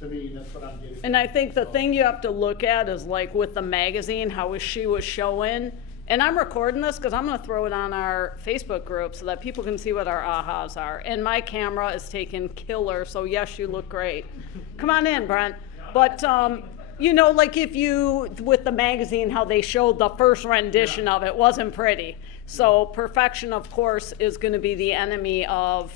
To me, that's what I'm getting. And I at. think the So- thing you have to look at is like with the magazine, how she was showing, and I'm recording this because I'm gonna throw it on our Facebook group so that people can see what our ahas are. And my camera is taking killer, so yes, you look great. Come on in, Brent. But, you know, like if you, with the magazine, how they showed the first rendition of it wasn't pretty. So perfection, of course, is gonna be the enemy of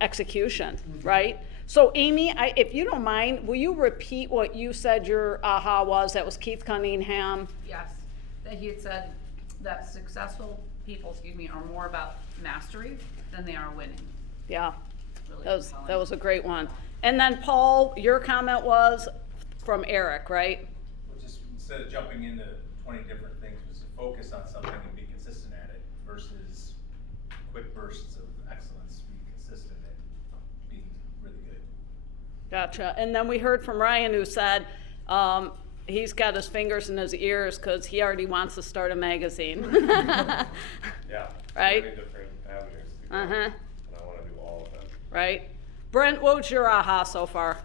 execution, right? So Amy, if you don't mind, will you repeat what you said your aha was? That was Keith Cunningham. Yes, that he had said that successful people, are more about mastery than they are winning. Yeah, Really that compelling. was a great one. And then Paul, your comment was from Eric, right? Well, just instead of jumping into 20 different things, was to focus on something and be consistent at it versus quick bursts of excellence, be consistent at being really good. Gotcha. And then we heard from Ryan who said he's got his fingers in his ears because he already wants to start a magazine. Yeah. Right? Many different avenues to go, Uh-huh. and I want to do all of them. Right? Brent, what was your aha so far?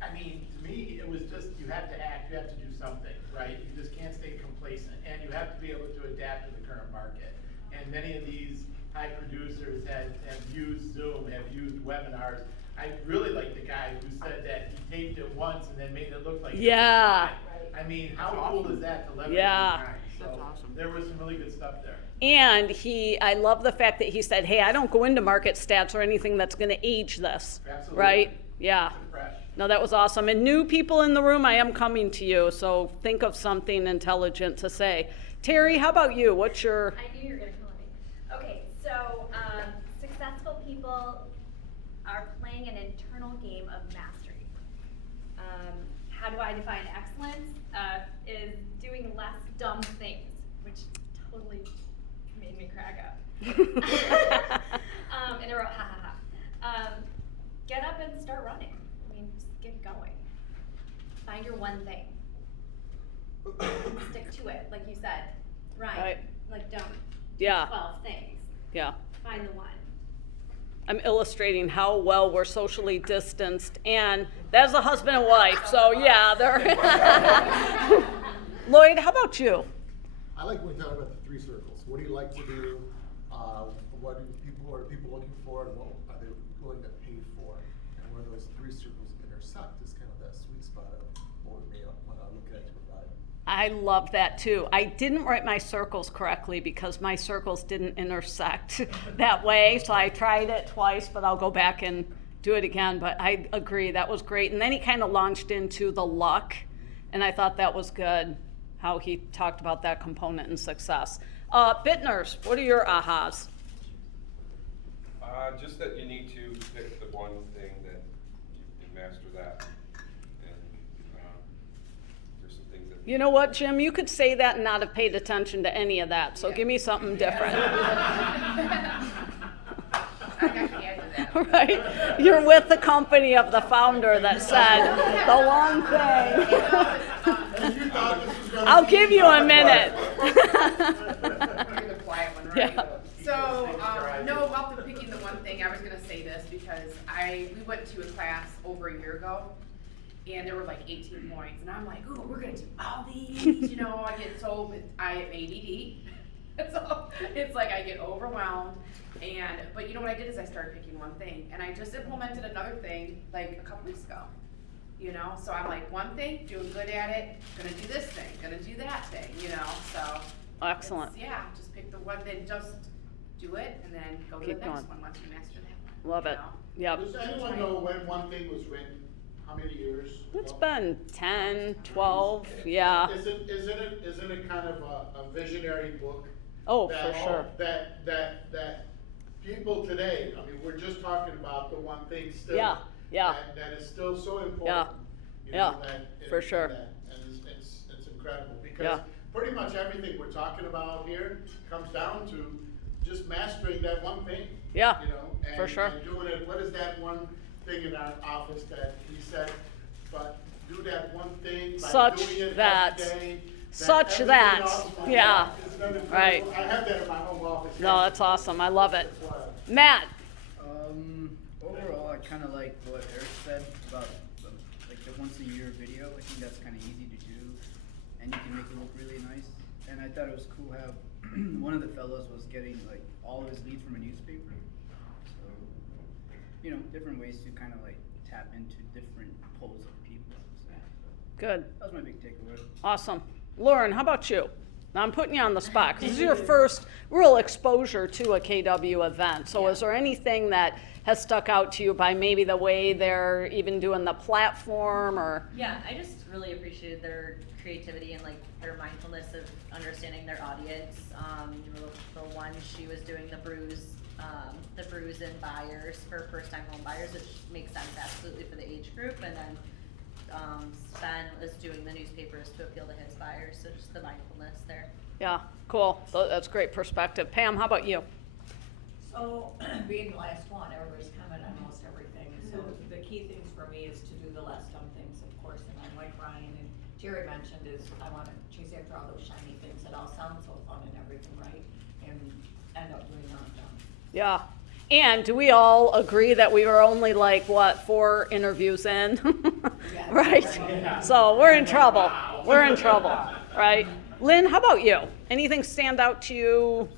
I mean, to me, it was just, you have to act, you have to do something, right? You just can't stay complacent, and you have to be able to adapt to the current market. And many of these high producers have used Zoom, have used webinars. I really like the guy who said that he taped it once and then made it look like. it was Yeah. live. I mean, how cool is that to leverage Yeah. your time? That's So, awesome. there was some really good stuff there. And I love the fact that he said, hey, I don't go into market stats or anything that's gonna age this, Absolutely. right? Yeah. Keep it fresh. No, that was awesome. And new people in the room, I am coming to you, so think of something intelligent to say. Terry, how about you? What's your, I knew you were gonna call me. Okay, so successful people are playing an internal game of mastery. How do I define excellence? Is doing less dumb things, which totally made me crack up. And I wrote ha ha ha. Get up and start running. I mean, just get going. Find your one thing. Stick to it, like you said. Ryan, Right. like don't do Yeah. 12 things. yeah. Find the one. I'm illustrating how well we're socially distanced, and that's a husband and wife, so yeah, they're. Lloyd, how about you? I like when we talk about the three circles. What do you like to do? What do people are people looking for, and what are they willing to pay for? And where those three circles intersect is kind of that sweet spot of what we may want to look at to provide. I love that too. I didn't write my circles correctly because my circles didn't intersect that way, so I tried it twice, but I'll go back and do it again. But I agree, that was great. And then he kind of launched into the luck, and I thought that was good, how he talked about that component in success. Bittners, what are your ahas? Just that you need to pick the one thing that you can master that, and there's some things that. You know what, Jim? You could say that and not have paid attention to any of that, so Yeah. give me something different. I got to add to that. Right? You're with the company of the founder that said the one thing. And you thought this was gonna I'll be give you a minute. You're the quiet one, right? Yeah. So, no, about the picking the one thing, I was gonna say this because we went to a class over a year ago, and there were like 18 points, and I'm like, ooh, we're gonna do all these, I get so, I am ADD, so it's like I get overwhelmed, but you know what I did is I started picking one thing, and I just implemented another thing like a couple weeks ago. So I'm like, one thing, doing good at it, gonna do this thing, gonna do that thing, so. Excellent. Yeah, just pick the one, then just do it, and then go to Keep the next going. one once you master that one. Love it. Yep. Does anyone know when one thing was written? How many years? It's ago? been 10, 12, yeah. Isn't it kind of a visionary book? Oh, that for all- sure. That people today, I mean, we're just talking about the one thing still. Yeah, yeah. That is still so important. Yeah, you know, yeah, that- for sure. And it's incredible, Yeah. because pretty much everything we're talking about here comes down to just mastering that one thing. Yeah, And, for sure. And doing it, what is that one thing in our office that he said, but do that one thing by Such doing it that- every day. such everything that, else might yeah, not. It's done incredible. right. I have that in my home office. No, that's awesome. I love it. That's why. Matt, Overall, I kind of like what Eric said about the once a year video. I think that's kind of easy to do, and you can make it look really nice. And I thought it was cool how one of the fellows was getting like all of his leads from a newspaper. So, you know, different ways to kind of like tap into different pools of people. So, Good. that was my big takeaway. Awesome. Lauren, how about you? Now I'm putting you on the spot 'cause this is your first real exposure to a KW event. So is there anything that has stuck out to you by maybe the way they're even doing the platform or? Yeah, I just really appreciated their creativity and like their mindfulness of understanding their audience. The one she was doing the brews and buyers for first-time home buyers, which makes sense absolutely for the age group. And then Sven was doing the newspapers to appeal to his buyers, so just the mindfulness there. Yeah, cool. That's great perspective. Pam, how about you? So, being the last one, everybody's commented on almost everything. So the key things for me is to do the less dumb things, of course, and then like Ryan and Terry mentioned is I want to chase after all those shiny things that all sound so fun and everything, right? And end up doing none of them. Yeah. And do we all agree that we were only like, what, 4 interviews in? Right? Yeah. So we're in trouble. We're in trouble, right? Lynn, how about you? Anything stand out to you?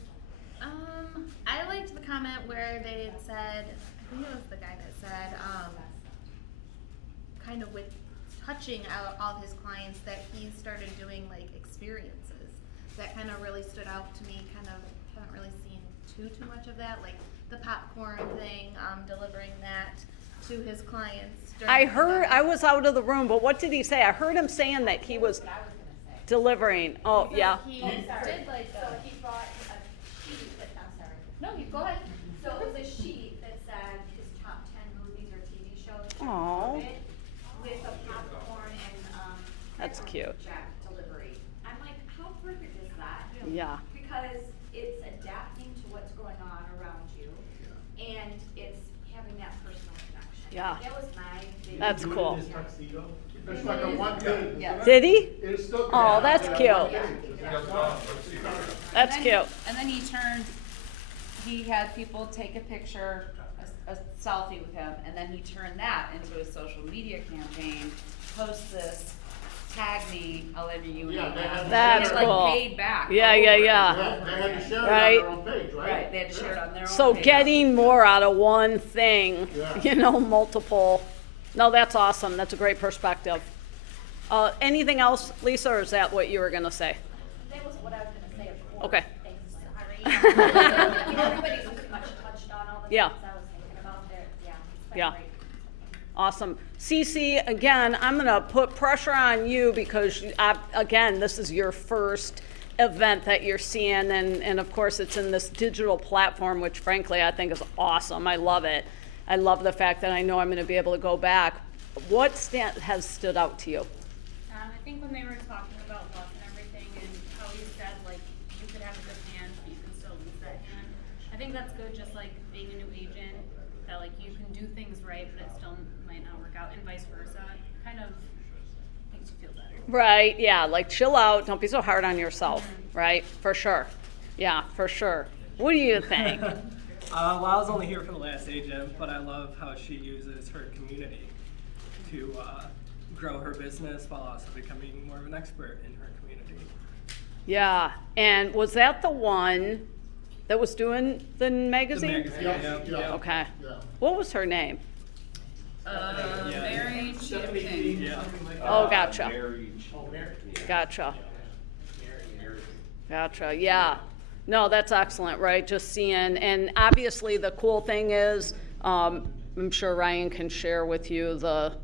I liked the comment where they had said, I think it was the guy that said, kind of with touching all of his clients, that he started doing like experiences. That kind of really stood out to me. Kind of haven't really seen too much of that, like the popcorn thing, delivering that to his clients. I heard, I was out of the room, but what did he say? I heard him saying that he was delivering. Oh, yeah. He Oh, sorry. did like So he brought a sheet that, I'm sorry. No, you go ahead. So it was a sheet that said his top 10 movies or TV shows. and Aw. wrote it with a popcorn and, That's cute. Jack delivery. I'm like, how perfect is that? Yeah. Because it's adapting to what's going on around you, and it's having that personal connection. Yeah. That was my big. That's Do it in cool. his tuxedo? It's like a one page. Did he? It's still. Oh, that's cute. That's And then- cute. And then he had people take a picture, a selfie with him, and then he turned that into a social media campaign, post this, tag me, I'll enter you in Yeah, a they had- That's And it cool. like paid back. Yeah, yeah, yeah. They had to share it on Right. their own page, right? Right, they had to share it on their own So page. getting more out of one thing, Yeah. you know, multiple. No, that's awesome. That's a great perspective. Anything else, Lisa, or is that what you were gonna say? That was what I was gonna say, of course. Okay. Thanks, sorry. Everybody's pretty much touched on all the Yeah. things I was thinking about there, yeah. It's been Yeah. great. Awesome. Cece, again, I'm going to put pressure on you because, again, this is your first event that you're seeing, and of course, it's in this digital platform, which frankly, I think is awesome. I love it. I love the fact that I know I'm going to be able to go back. What has stood out to you? I think when they were talking about luck and everything and how you said, like, you could have a good hand, but you can still lose that hand. I think that's good, just like being a new agent, that like you can do things right, but it still might not work out, and vice versa. Kind of makes you feel better. Right, yeah, like chill out. Don't be so hard on yourself, right? For sure. Yeah, for sure. What do you think? Well, I was only here for the last agent, but I love how she uses her community to grow her business while also becoming more of an expert in her community. Yeah, and was that the one that was doing the magazine? magazine, yeah. Okay. Yeah. What was her name? Mary Stephanie Chiapin. King, Yeah. something like that. Oh, gotcha. Oh, Mary. Gotcha. Gotcha, yeah. No, that's excellent, right? Just seeing, and obviously the cool thing is, I'm sure Ryan can share with you the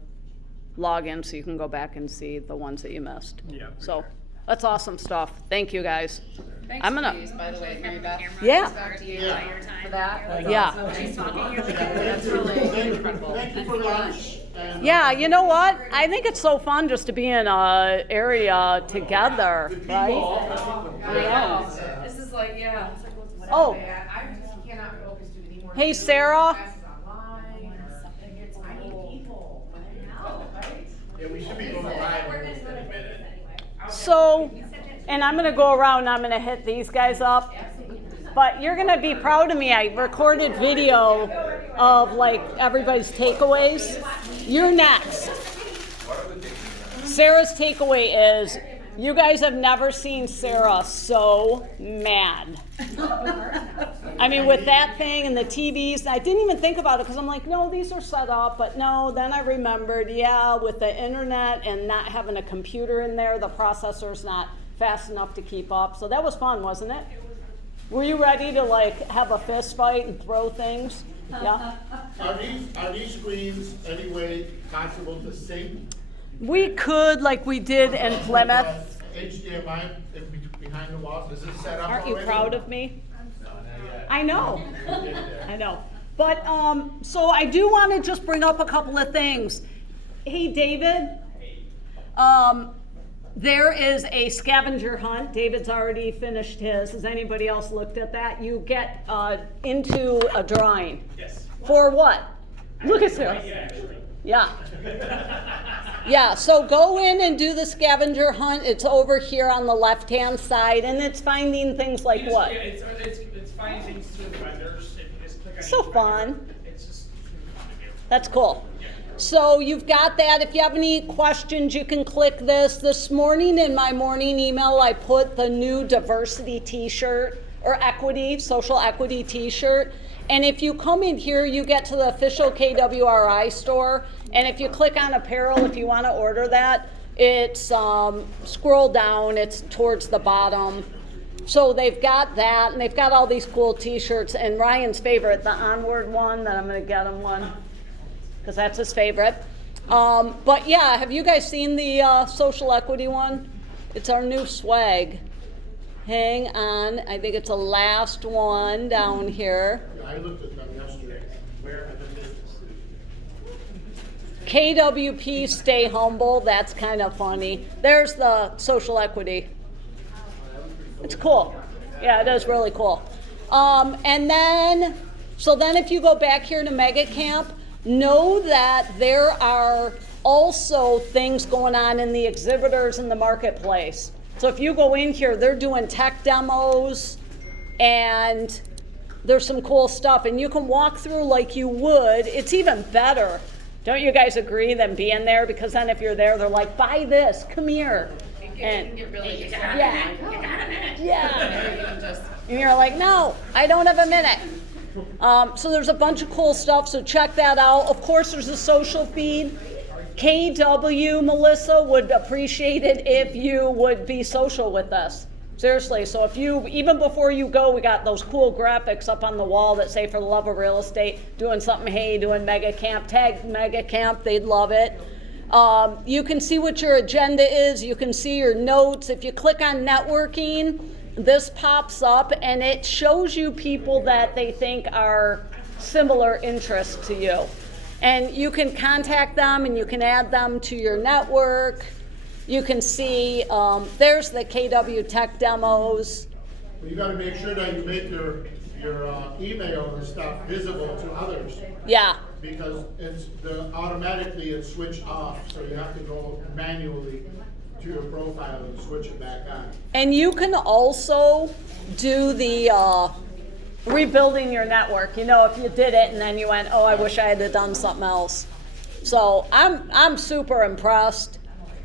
login so you can go back and see the ones that you missed. Yeah, for So, sure. that's awesome stuff. Thank you, guys. Thanks I'm for gonna- these, by the way, Mary Beth. Yeah. Back to you Yeah. for that. Yeah. She's talking, you're like, That's really incredible. Thank you for lunch. and, Yeah, you know what? I think it's so fun just to be in a area together, right? Yeah. This is like, yeah. It's like, what's Oh. I just cannot focus to anymore. Hey, Sarah. Classes online or something. It's, I need people. Right? Yeah, we should be going live in almost any minute. So, and I'm gonna go around and I'm gonna hit these guys up. But you're gonna be proud of me. I recorded video of like everybody's takeaways. You're next. the takeaway? Sarah's takeaway is, you guys have never seen Sarah so mad. I mean, with that thing and the TVs, I didn't even think about it because I'm like, no, these are set up. But no, then I remembered, yeah, with the internet and not having a computer in there, the processor's not fast enough to keep up. So that was fun, wasn't it? Were you ready to like have a fist fight and throw things? Yeah. Are these screens any way possible to sync? We could, like we did in Plymouth. HDMI behind the walls, is it set up Aren't you already? proud of me? No, not yet. I know. We'll get there. I know. But, so I do want to just bring up a couple of things. Hey, David. There is a scavenger hunt. David's already finished his. Has anybody else looked at that? You get into a drawing. Yes. For what? Look at Sarah. Yeah. Yeah, so go in and do the scavenger hunt. It's over here on the left-hand side, and it's finding things like what? Yeah, it's finding things through the vendors. If you just click on So each fun. vendor, it's just fun to do. That's cool. So you've got that. If you have any questions, you can click this. This morning in my morning email, I put the new diversity t-shirt or equity, social equity t-shirt. And if you come in here, you get to the official KWRI store. And if you click on apparel, if you want to order that, it's scroll down, it's towards the bottom. So they've got that, and they've got all these cool t-shirts. And Ryan's favorite, the Onward one, that I'm going to get him one, because that's his favorite. But yeah, have you guys seen the social equity one? It's our new swag. Hang on, I think it's the last one down here. I looked at them yesterday. Where are the businesses? KWP, stay humble, that's kind of funny. There's the social equity. It's cool. Yeah, it is really cool. And then, so then if you go back here to Mega Camp, know that there are also things going on in the exhibitors in the marketplace. So if you go in here, they're doing tech demos and there's some cool stuff, and you can walk through like you would. It's even better, don't you guys agree, than being there? Because then if you're there, they're like, buy this, come here. And yeah, and you're like, no, I don't have a minute. So there's a bunch of cool stuff, so check that out. Of course, there's a social feed. KW, Melissa, would appreciate it if you would be social with us. Seriously, so if you, even before you go, we got those cool graphics up on the wall that say, for the love of real estate, doing something, hey, doing Mega Camp, tag Mega Camp, they'd love it. You can see what your agenda is, you can see your notes. If you click on networking, this pops up and it shows you people that they think are similar interests to you. And you can contact them and you can add them to your network. You can see, there's the KW Tech demos. Well, you gotta make sure that you make your email and stuff visible to others. Yeah. Because automatically it's switched off, so you have to go manually to your profile and switch it back on. And you can also do the rebuilding your network. You know, if you did it and then you went, oh, I wish I had done something else. So I'm super impressed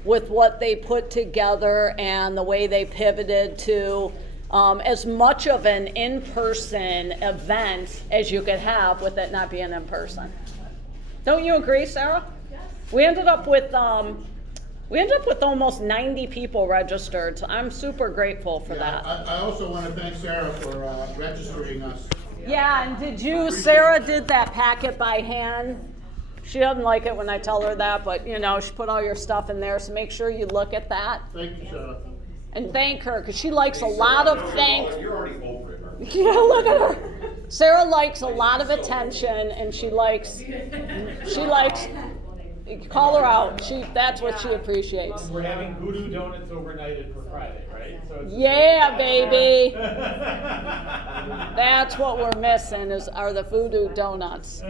with what they put together and the way they pivoted to as much of an in-person event as you could have with it not being in person. Don't you agree, Sarah? Yes. We ended up with almost 90 people registered, so I'm super grateful for that. I also want to thank Sarah for registering us. Yeah, and did you, Sarah did that packet by hand. She doesn't like it when I tell her that, but you know, she put all your stuff in there, so make sure you look at that. Thank you, Sarah. And thank her, because she likes a lot of thanks. You're already over it, aren't Yeah, look at her. Sarah likes a lot of attention, and she likes, call her out. That's what she appreciates. We're having Voodoo Donuts overnighted for Friday, right? So it's Yeah, baby. That's what we're missing are the Voodoo Donuts.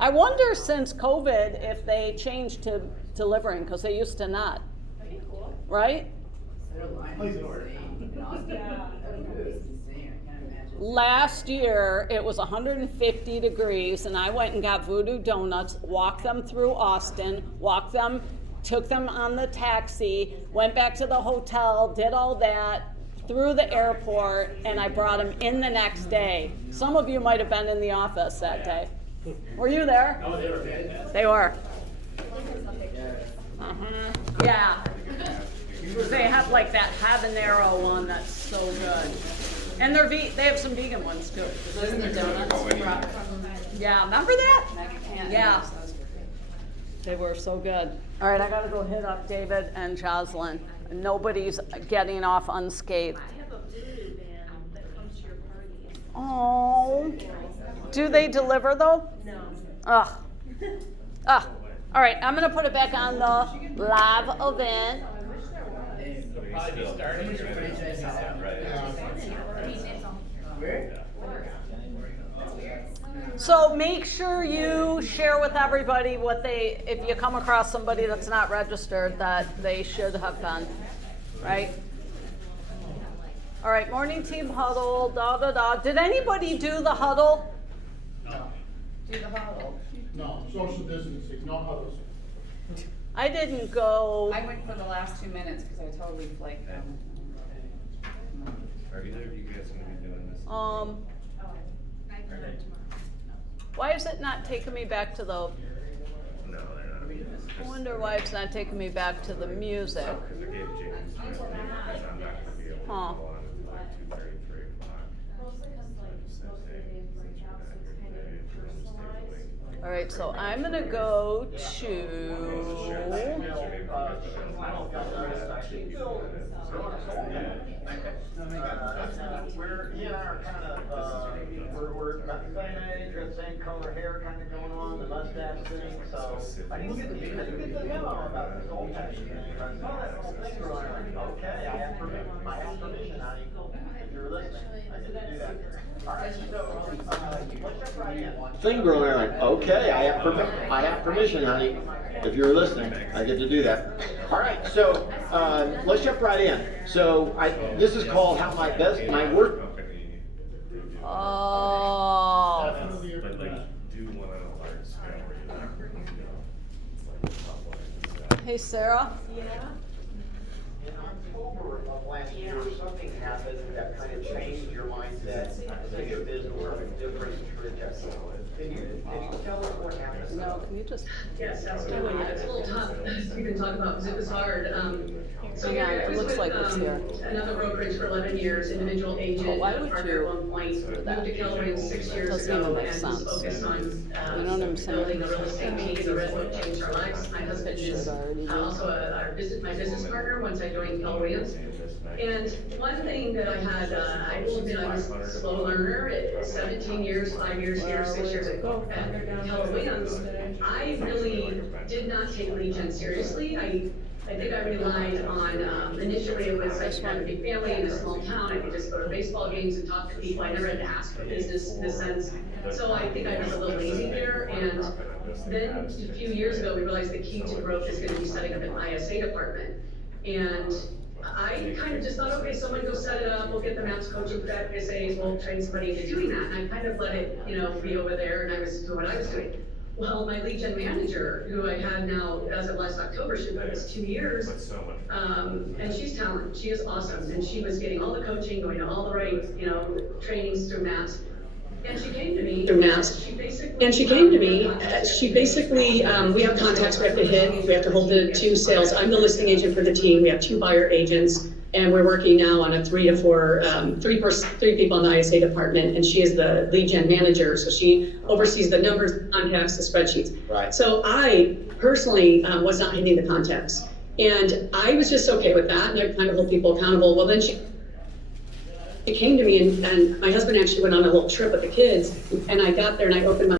I wonder since COVID if they changed to delivering, because they used to not. Right? Their line is insane. In Austin, their food is insane. I can't imagine Last year, it was 150 degrees, and I went and got Voodoo Donuts, walked them through Austin, took them on the taxi, went back to the hotel, did all that, through the airport, and I brought them in the next day. Some of you might have been in the office that day. Were you there? Oh, they were fantastic. They were. Yeah. They have like that habanero one that's so good. And they have some vegan ones too. Those are the donuts brought from. Yeah, remember that? Megacan. Yeah. Those were good. They were so good. All right, I gotta go hit up David and Jocelyn. Nobody's getting off unscathed. I have a voodoo band that comes to your parties. Oh, do they deliver though? No. Ugh. Ugh. All right, I'm gonna put it back on the live event. Probably be starting your franchise out. So make sure you share with everybody if you come across somebody that's not registered, that they should have been, right? All right, morning team huddle, Did anybody do the huddle? No, Do the huddle. no, social distancing, no huddles. I didn't go. I went for the last 2 minutes because I totally flaked them. Are either of you guys gonna be doing this? Why is it not taking me back to the? No, they're not. I wonder why it's not taking me back to the music. Because I gave James, because I'm not gonna be able to go Huh. on until like 2:30, 3 o'clock. Mostly because like most of the days right now, so it's kind of personalized. All right, so I'm gonna go to. He and I are kind of, we're about the same age, got the same color hair kind of going on, the mustache thing, so I didn't get the memo about this old fashioned thing. I saw that whole thing going, like, okay, I have permission, honey, if you're listening, I get to do that. All right, so, let's jump right in. Thing growing there, like, okay, I have permission, honey, if you're listening, I get to do that. All right, so, let's jump right in. So, this is called how my work. Oh. But like, do one on a large scale where you're not, it's like top line. Hey, Sarah. Yeah. In October of last year, something happened that kind of changed your mindset, take your business on a different trajectory. Can you tell us what happened? No, can you just? Yes, absolutely. It's a little tough. We can talk about, because it was hard. So Yeah, I it was looks with like it's here. another brokerage for 11 years, individual agent, why would partner you at one point. do that? Moved to Keller 6 years Doesn't ago even make and was sense. focused on You know what I'm saying? building a real estate team. The Redwood changed our lives. My husband is Should already be. also my business partner once I joined Keller Williams. And one thing that I had, I will admit I was a slow learner. 17 years, 5 years here, 6 years at Keller Williams. I really did not take lead gen seriously. I think I relied on, initially it was, I had a big family in a small town, I could just go to baseball games and talk to people, I never had to ask for business in a sense. So I think I was a little lazy there, and then a few years ago, we realized the key to growth is gonna be setting up an ISA department. And I kind of just thought, okay, someone go set it up, we'll get the MAPS coaching for ISAs, we'll train somebody into doing that, and I kind of let it, be over there, and I was doing what I was doing. Well, my lead gen manager, who I had now as of last October, she's been with us 2 years. And she's talented, she is awesome, and she was getting all the coaching, going to all the right, trainings through MAPS. And she came to me through MAPS. She basically, we have contacts we have to hit, we have to hold the 2 sales. I'm the listing agent for the team, we have 2 buyer agents. And we're working now on a 3 to 4, 3 people in the ISA department, and she is the lead gen manager, so she oversees the numbers, the contacts, the spreadsheets. Right. So I personally was not hitting the contacts, and I was just okay with that, and I kind of hold people accountable. Well, then she came to me, and my husband actually went on a little trip with the kids, and I got there and I opened my